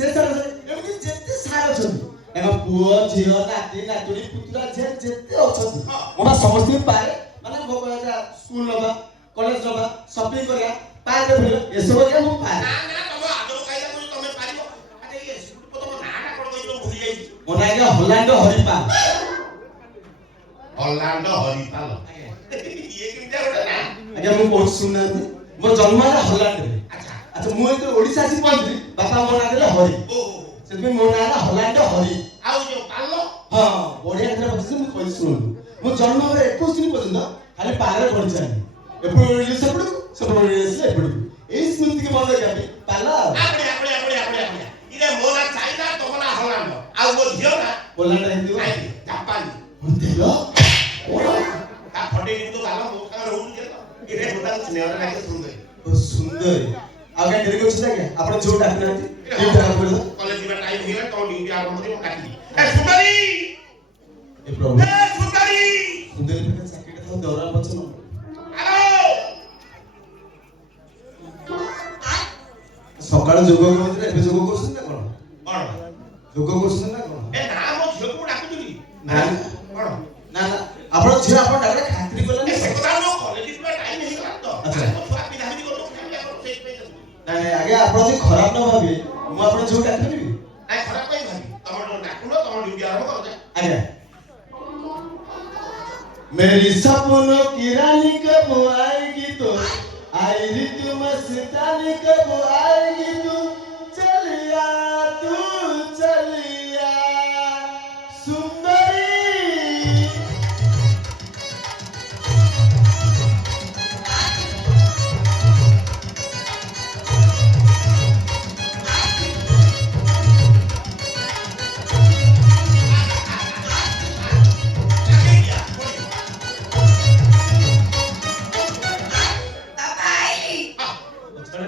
ସେ ସାର୍ ଏମିତି ଯେତେ ସାର୍ ଅଛନ୍ତି ତାଙ୍କ ପୁଅ ଝିଅ ନାତି ନାତୁଣୀ ପୁତୁରା ଝିଅ ଯେତେ ଅଛନ୍ତି ମୁଁ ବା ସମସ୍ତଙ୍କୁ ପାଏ ମାନେ ମୋ କହିବା ସ୍କୁଲ ନବା କଲେଜ ନବା ସପିଂ କରିବା ପାଏ ବୁଲିବା ଏସବୁ କରିବା ମୁଁ ପାଏ। ମୋ ନାଁ ଆଜ୍ଞା ହଲାଣ୍ଡ ହରିପାଲ। ହଲାଣ୍ଡ ହରିପାଲ ଆଜ୍ଞା ମୁଁ କହୁଛି ଶୁଣୁନାହାନ୍ତି ମୋ ଜନ୍ମ ହେଲା ହଲାଣ୍ଡରେ। ଆଚ୍ଛା ମୁଁ ଯେତେବେଳେ ଓଡ଼ିଶା ଆସି ପହଞ୍ଚିଲି ବାପା ମୋ ନାଁ ଦେଲେ ହରି ସେଥିପାଇଁ ମୋ ନାଁ ହେଲା ହଲାଣ୍ଡ ହରି। ଆଉ ଯୋଉ ପାଲ ହଁ ବଢିଆ କଥା ପଚାରିଛି ମୁଁ କହିଲି ଶୁଣନ୍ତୁ ମୁଁ ଜନ୍ମ ହେବାର 21 ଦିନ ପର୍ଯ୍ୟନ୍ତ ଖାଲି ପାଲରେ ବଢି ଚାଲିଲି ଏପଟେ ଉଡ଼ିଲି ସେପଟକୁ ସେପଟେ ଉଡ଼ିଲି ଆସିଲେ ଏପଟକୁ ଏଇ ସ୍ମୃତିକି ମନେ ରଖିବା ପାଇଁ ପାଲ ଆଉ ମୋ ନାଁ ଚାଇନା ତମ ନାଁ ହଲାଣ୍ଡ ଆଉ ମୋ ଝିଅ ନା ହଲାଣ୍ଡ ହେଇଥିବ ଜାପାନୀ ବୁଝିଲ ତା ଫଟେଇ କିନ୍ତୁ ଗାଲ ମୋ ସାଙ୍ଗରେ ହଉନି ଯେ ଏରେ ଗୋଟା ସ୍ନେହରେ ଲାଗେ ସୁନ୍ଦର ସୁନ୍ଦର ଆଉ କାଇଁ ଡେରି କରୁଛନ୍ତି ଆଜ୍ଞା ଆପଣ ଯୋଉ ଡାକୁନାହାନ୍ତି ଡ୍ୟୁଟି ଆରମ୍ଭ କରିଦો କଲେଜ ଯିବା ଟାଇମ୍ ହେଇଗଲା ତମ ଡ୍ୟୁଟି ଆରମ୍ଭ କରି ମୁଁ କାଟିବି ଏ ସୁନ୍ଦରୀ ଏ ପ୍ରଭୁ ଏ ସୁନ୍ଦରୀ ସୁନ୍ଦରୀ ପିଲା ଚାକିରିଟା ତ ଦରମା ପଛେ ନ ହ୍ୟାଲୋ ସକାଳେ ଯୋଗ କରୁଥିଲେ ଏବେ ଯୋଗ କରୁଛନ୍ତି ନା କଣ କଣ ଯୋଗ କରୁଛନ୍ତି ନା କଣ ଏ ନା ମୋ ଝିଅକୁ ଡାକୁଥିଲି ନା କଣ ନା ନା ଆପଣ ଝିଅ ଆପଣ ଡାକରେ ଖାତିରି କଲେନି ସେ କଥା ମୋ କଲେଜ ଯିବା ଟାଇମ୍ ହେଇଗଲା ତ ଆଚ୍ଛା ମୋ ଛୁଆ ପିଧାବି କରୁଛୁ ଖାଲି ଆପଣ ସେଇଥିପାଇଁ ଯାଉଛନ୍ତି ନାଇଁ ନାଇଁ ଆଜ୍ଞା ଆପଣ ଯଦି ଖରାପ ନ ଭାବିବେ ମୁଁ ଆପଣ ଝିଅ ଡାକିପାରିବି ନାଇଁ ଖରାପ ପାଇଁ ଭାବି ତମର ଡାକୁନ ତମ ଡ୍ୟୁଟି ଆରମ୍ଭ କର ଆଜ୍ଞା मेरी सपनों की रानी कब आएगी तो आएगी तू मस्तानी कब आएगी तू चलिया सुंदरी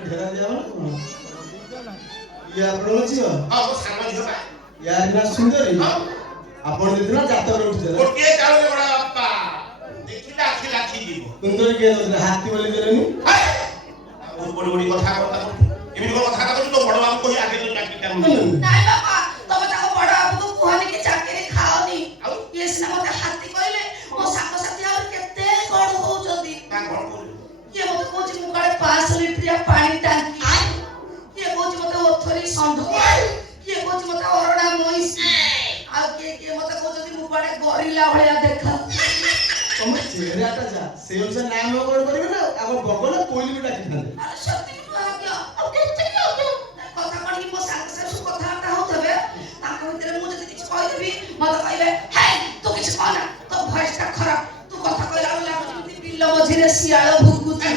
ढेरा दिया ये आपन ଝିଅ ହଁ ମୋ ସାନ ଝିଅ ବା यार ना सुंदरी ହଁ ଆପଣ ଦେଖିନା ଜାତକ ଉଠିଥିଲା ଗୋଟିଏ ଚାଉଳରେ ବଡ ବାପା ଦେଖିଲା ଆଖି ଲାଖି ଯିବ ସୁନ୍ଦରୀ କିଏ ନଥିଲା ହାତୀ ବୋଲି ଦେଲେନି ବହୁତ ବଡ ବଡ କଥା ଏମିତି କଣ କଥା କହୁଛୁ ତ ବଡ ବାବୁ କହି ଆଗେ ଚାକିରି ଟା ନାଇଁ ବାପା ତମେ ତାଙ୍କ ବଡ ବାବୁକୁ କୁହନି କି ଚାକିରି ଖାଅନି ଆଉ ଇଏ ସିନା ମତେ ହାତୀ କହିଲେ ମୋ ସାଙ୍ଗସାଥି ଆହୁରି କେତେ କଣ କହୁଛନ୍ତି କଣ କହୁଛୁ କିଏ ମତେ କହୁଛି ମୁଁ କାଳେ 500 ଲିଟରିଆ ପାଣି ଟାଙ୍କି କିଏ କହୁଛି ମତେ ଓଥରି ଷଣ୍ଢ କିଏ କହୁଛି ମତେ ଅରଣା ମଇଁଷି ଆଉ କିଏ ମତେ କହୁଛନ୍ତି ମୁଁ କୁଆଡେ ଗରିଲା ଭଳିଆ ଦେଖା ତମ ଚେହେରାଟା ଯା ସେ ଅନୁସାରେ ନାମ କଣ କରିବେ ନା ଆମ ବଗଲ କୋଇଲି ବି ଡାକିଥାନ୍ତେ ଆରେ ସত্যି ନୁହଁ ଆଜ୍ଞା ଆଉ କେତେ କଥା କଣ କି ମୋ ସାଙ୍ଗସାଥି ସବୁ କଥାବାର୍ତ୍ତା ହଉଥିବେ ତାଙ୍କ ଭିତରେ ମୁଁ ଯଦି କିଛି କହିଦେବି ମତେ କହିବେ ହେ ତୁ କିଛି କହନା ତୋ ଭଏସ ଟା ଖରାପ ତୁ କଥା କହିଲା ବେଳକୁ ଲାଗୁଛି ଯେମିତି ବିଲ ମଝିରେ ଶିଆଳ ଭୁକୁଛି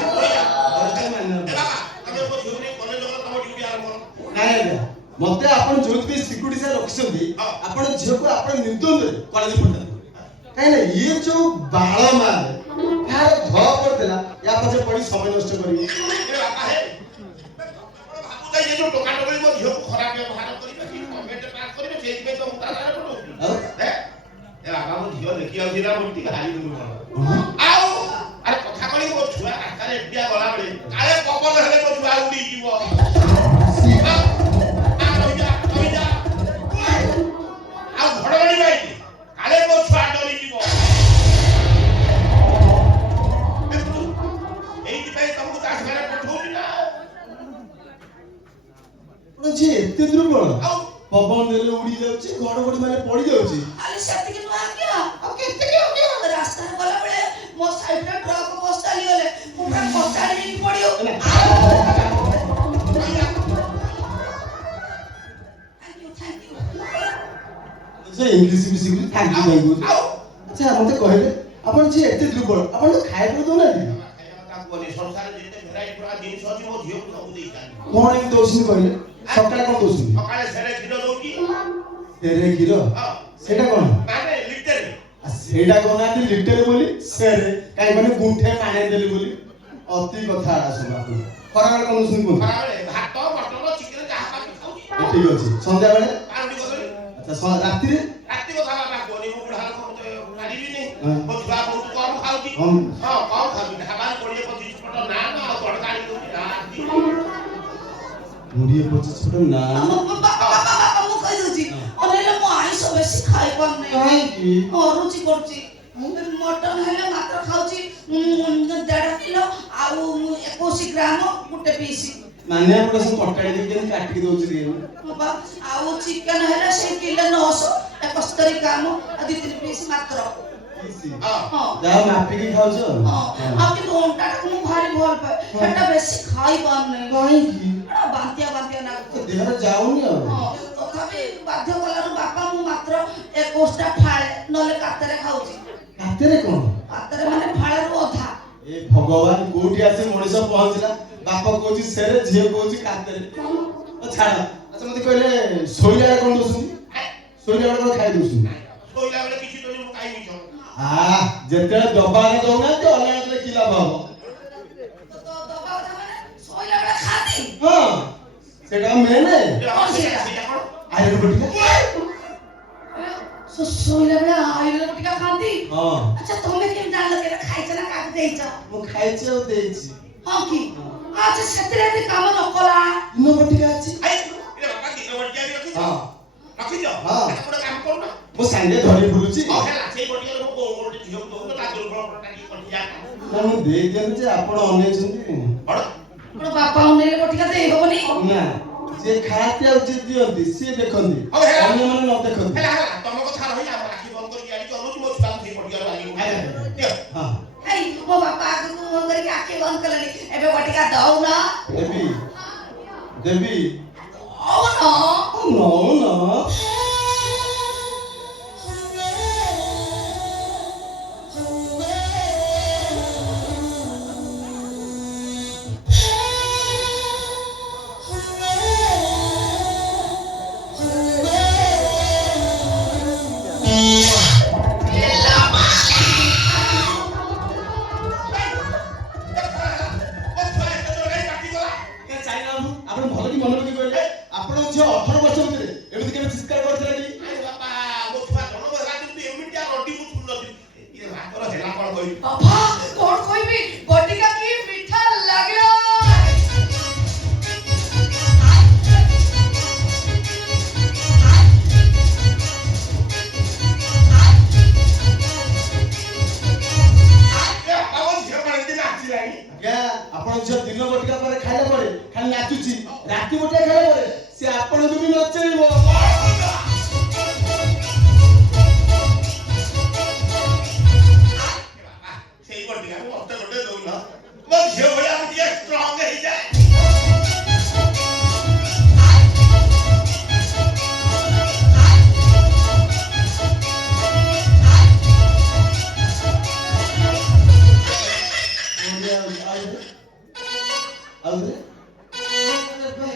ନାଇଁ ଆଜ୍ଞା ମତେ ଆପଣ ଯୋଉଥିପାଇଁ ସିକ୍ୟୁରିଟି ସାର୍ ରଖିଛନ୍ତି ଆପଣ ଝିଅକୁ ଆପଣ ନିର୍ଦ୍ଦନ୍ଦରେ କଲେଜ ପଠାନ୍ତୁ କାହିଁକି ଇଏ ଯୋଉ ବାଳ ମାର ଏହାର ଧ କରିଦେଲା ୟା ପଛରେ ପଡି ସମୟ ନଷ୍ଟ କରିବି ଯେ ଏତେ ଦୁର୍ବଳ ପବନ ଦେଲେ ଉଡି ଯାଉଛି ଘଡଘଡି ମାନେ ପଡି ଯାଉଛି ଆରେ ସେତିକି ନୁହଁ ଆଜ୍ଞା ଆଉ କେତିକି ଆଜ୍ଞା ରାସ୍ତାରେ ଗଲା ବେଳେ ମୋ ସାଇଡରେ ଟ୍ରକ୍ ବସ୍ ଚାଲିଗଲେ ମୁଁ ପୁରା କଚାଡ଼ି ହେଇକି ପଡିବ ଇଂଲିଶ ବି ଶିଖୁଛି ଥ୍ୟାଙ୍କ ୟୁ ଆଚ୍ଛା ମତେ କହିଲେ ଆପଣ ଯିଏ ଏତେ ଦୁର୍ବଳ ଆପଣ ତ ଖାଇବାକୁ ଦଉନାହାନ୍ତି କଣ ଏମିତି ଦଉଛନ୍ତି କହିଲେ ସକାଳେ କଣ ଦଉଛନ୍ତି ସେରେ କ୍ଷୀର ସେଇଟା କଣ ସେଇଟା କହୁନାହାନ୍ତି ଲିଟର ବୋଲି ସେରେ କାହିଁ ମାନେ ଗୁଣ୍ଠେ ପାଣି ଦେଲି ବୋଲି ଅତି କଥା ଶୁଣ ଖରାବେଳେ କଣ ଦଉଛନ୍ତି କୁହନ୍ତୁ ଠିକ ଅଛି ସନ୍ଧ୍ୟାବେଳେ ଆଚ୍ଛା ରାତିରେ କୋଡ଼ିଏ 25 ଫୁଟ ନା ପାରୁନି କାହିଁକି? ଅରୁଚି କରୁଛି ମଟନ ହେଲେ ମାତ୍ର ଖାଉଛି 1.5 କିଲୋ ଆଉ 21 ଗ୍ରାମ ଗୋଟେ ପିସ୍ ମାନେ ଗୋଟେ ସବୁ କଟାଡ଼ି ଦେଇକି କେମିତି କାଟିକି ଦଉଛି ଟିକେ। ବାବା ଆଉ ଚିକେନ ହେଲେ ସେ କିଲୋ 971 ଗ୍ରାମ ଆଉ 2-3 ପିସ୍ ମାତ୍ର ହଁ ଯାହା ମାପିକି ଖାଉଛ। ହଁ ଆଉ କିନ୍ତୁ ଅଣ୍ଡାଟାକୁ ମୁଁ ଭାରି ଭଲ ପାଏ ସେଟା ବେଶୀ ଖାଇ ପାରୁନି କାହିଁକି? ଏଟା ବାନ୍ତିଆ ବାନ୍ତିଆ ଲାଗୁଛି ଦେହରେ ଯାଉନି ଆଉ। ହଁ ତଥାପି ବାଧ୍ୟ କଲାରୁ ବାପା ମୁଁ ମାତ୍ର 21ଟା ଫାଳେ ନହେଲେ କାତେରେ ଖାଉଛି ହାତରେ କଣ? କାତେରେ ମାନେ ଫାଳେରୁ ଅଧା ଏ ଭଗବାନ କୋଉଠି ଆସି ମଣିଷ ପହଞ୍ଚିଲା? ବାପ କହୁଛି ସେରେ, ଝିଅ କହୁଛି କାତେରେ। ଛାଡ଼। ଆଚ୍ଛା ମତେ କହିଲେ ଶୋଇଲା ବେଳେ କଣ ଦଉଛନ୍ତି? ଶୋଇଲା ବେଳେ କଣ ଖାଇ ଦଉଛନ୍ତି? ଶୋଇଲା ବେଳେ କିଛି ଦଉନି ମୁଁ ଖାଇବି ଛଅ। ଯେତେବେଳେ ଦବାରେ ଦଉନାହାନ୍ତି ଅଲଗା ବେଳେ କି ଲାଭ ହବ? ଦବା କଥା ମାନେ ଶୋଇଲା ବେଳେ ଖାଆନ୍ତି ହଁ ସେଟା ମେନ୍। ସେଇଟା କଣ? ଆଇରନ୍ ବଟିକା। ଶୋଇଲା ବେଳେ ଆଇରନ୍ ବଟିକା ଖାଆନ୍ତି ହଁ ଆଚ୍ଛା ତମେ କେମିତି ଜାଣିଲ କେବେ ଖାଇଛ ନା କାହାକୁ ଦେଇଛ ମୁଁ ଖାଇଛି ଆଉ ଦେଇଛି। ହଁ କି ଆଚ୍ଛା ସେଥିରେ ଏମିତି କାମ ନ କଲା ଦିନ ବଟିକା ଅଛି। ଆଇ ଏ ବାପା ଦିନ ବଟିକା ବି ରଖିଛ? ହଁ ରଖିଛ? ହଁ। ଆଚ୍ଛା ଗୋଟେ କାମ କରୁନ। ମୁଁ ସାଙ୍ଗେ ଧରି ବୁଲୁଛି। ହଁ ହେଲା ସେଇ ବଟିକାରେ ମୁଁ କୋଉ ଗୋଟେ ଝିଅକୁ ଦଉନ ତା ଦୁର୍ବଳ ପଟା ଟିକେ କଟିଆ। ନା ମୁଁ ଦେଇଦିଅନ୍ତି ଯେ ଆପଣ ଅନେଇଛନ୍ତି। ବଡ଼ କଣ ବାପା ଅନେଇଲେ ବଟିକା ଦେଇ ହବନି ନା ଯିଏ ଖାଆନ୍ତି ଆଉ ଯିଏ ଦିଅନ୍ତି ସିଏ ଦେଖନ୍ତି, ହଉ ହେଲା। ଅନ୍ୟମାନେ ନ ଦେଖନ୍ତି। ହେଲା ହେଲା ତମ କଥା ରହିଲା ଆମ ଆଖି ବନ୍ଦ କରିକି ଆଣି ଚଲୁଛି ମୋ ଛୁଆକୁ ସେଇ ବଟିକାରେ ଲାଗିବୁ। ଦିଅ। ହଁ ହେଇ ମୋ ବାପା ଆଗକୁ ମୁହଁ କରିକି ଆଖି ବନ୍ଦ କଲେଣି ଏବେ ବଟିକା ଦଉନ ଦେବି ଦେବି। ଦଉନ ନଉନ। ଆପଣ ଭଲ କି ମନେ ପକେଇ କହିଲେ ଆପଣଙ୍କ ଝିଅ 18 ବର୍ଷ ଭିତରେ ଏମିତି କେବେ ଚିତ୍କାର କରିଥିଲା କି? ବାପା କଣ କହିବି ବଟିକା କି ମିଠା ଲାଗିଲା ଆଜ୍ଞା ଆପଣ ଝିଅ ଦିନ ବଟିକା ପରେ ଖାଇଲା ପରେ ଖାଲି ନାଚୁଛି, ରାତି ବଟିକା ଖାଇଲା ପରେ ସେ ଆପଣଙ୍କୁ ବି ନଚେଇବ। ସେଇ ବଟିକା ମତେ ଗୋଟେ ଦଉନ ମୋ ଝିଅ ଭଳିଆ ମୁଁ ଟିକେ ଷ୍ଟ୍ରଙ୍ଗ ହେଇଯାଏ।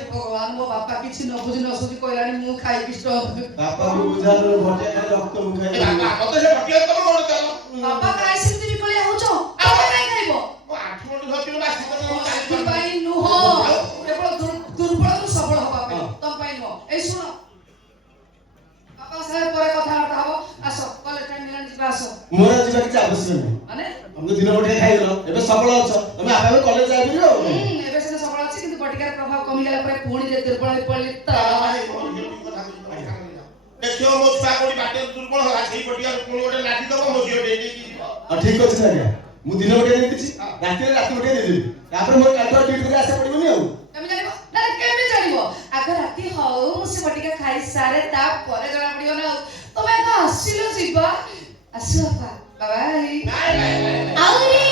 ଭଗବାନ ମୋ ବାପା କିଛି ନ ବୁଝି ନ ସୁଝି କହିଲାଣି ମୁଁ ଖାଇକି ଷ୍ଟପ୍ ବାପାକୁ ବୁଝାନ୍ତୁ ବଟିକା ଖାଇ ରକ୍ତ ମୁଁ ଏ ଖାଇବି। ବାପା ମତେ ସେ ବଟିକା ତମ କଣ ଚାଲ ବାପା କାଇଁ ସେମିତି ବିକଳିଆ ହଉଛ ତମେ କାଇଁ ଖାଇବ ମୋ ଆଣ୍ଠୁ ଗଣ୍ଠି ଧରିକି ବାସି କରି ସେଥିପାଇଁ ନୁହଁ କେବଳ ଦୁର୍ବଳରୁ ସବଳ ହବା ପାଇଁ ତମ ପାଇଁ ନୁହଁ ଏଇ ଶୁଣ ବାପା ସାଙ୍ଗେ ପରେ କଥାବାର୍ତ୍ତା ହବ ଆସ କଲେଜ ଟାଇମ୍ ହେଲାଣି ଯିବା ଆସ ମୋର ଯିବା କିଛି ଆବଶ୍ୟକ ନାହିଁ। ମାନେ ତମେ ଦିନ ବଟିକା ଖାଇଗଲ ଏବେ ସବଳ ଅଛ, ତମେ ଆପେ ଆପେ କଲେଜ ଯାଇପାରିବ ଆଉ। ଏବେ ସିନା ସବଳ ଅଛି କିନ୍ତୁ ବଟିକାର ପ୍ରଭାବ କମିଗଲା ପରେ ପୁଣି ଯେ ଦୁର୍ବଳ ହେଇ ପଡିଲି ତ ଦେଖିବ ମୋ ଛୁଆ କୋଉଠି ବାଟରେ ଦୁର୍ବଳ ହେଲା ସେଇ ବଟିକାରୁ ପୁଣି ଗୋଟେ ଲାଠି ଦବ ମୋ ଝିଅ ଦେଇକି ଯିବ। ଠିକ ଅଛି ଆଜ୍ଞା, ମୁଁ ଦିନ ବଟିକା ଦେଇଦେଇଛି, ରାତିରେ ରାତି ବଟିକା ଦେଇଦେବି। ତାପରେ ମୋର କାଲି ଆଉ ଡ୍ୟୁଟି କରିବା ଆସିବାକୁ ପଡିବନି ଆଉ। ତମେ ଜାଣିବ ନା କେମିତି ଜାଣିବ ଆଗ ରାତି ହଉ ମୁଁ ସେ ବଟିକା ଖାଇ ସାରେ ତାପରେ ଜଣା ପଡିବ ନା ତମେ ଆଗ ଆସିଲ ଯିବା ଆସ ବାପା ବାବା ନାଇଁ ନାଇଁ ନାଇଁ ଆହୁରି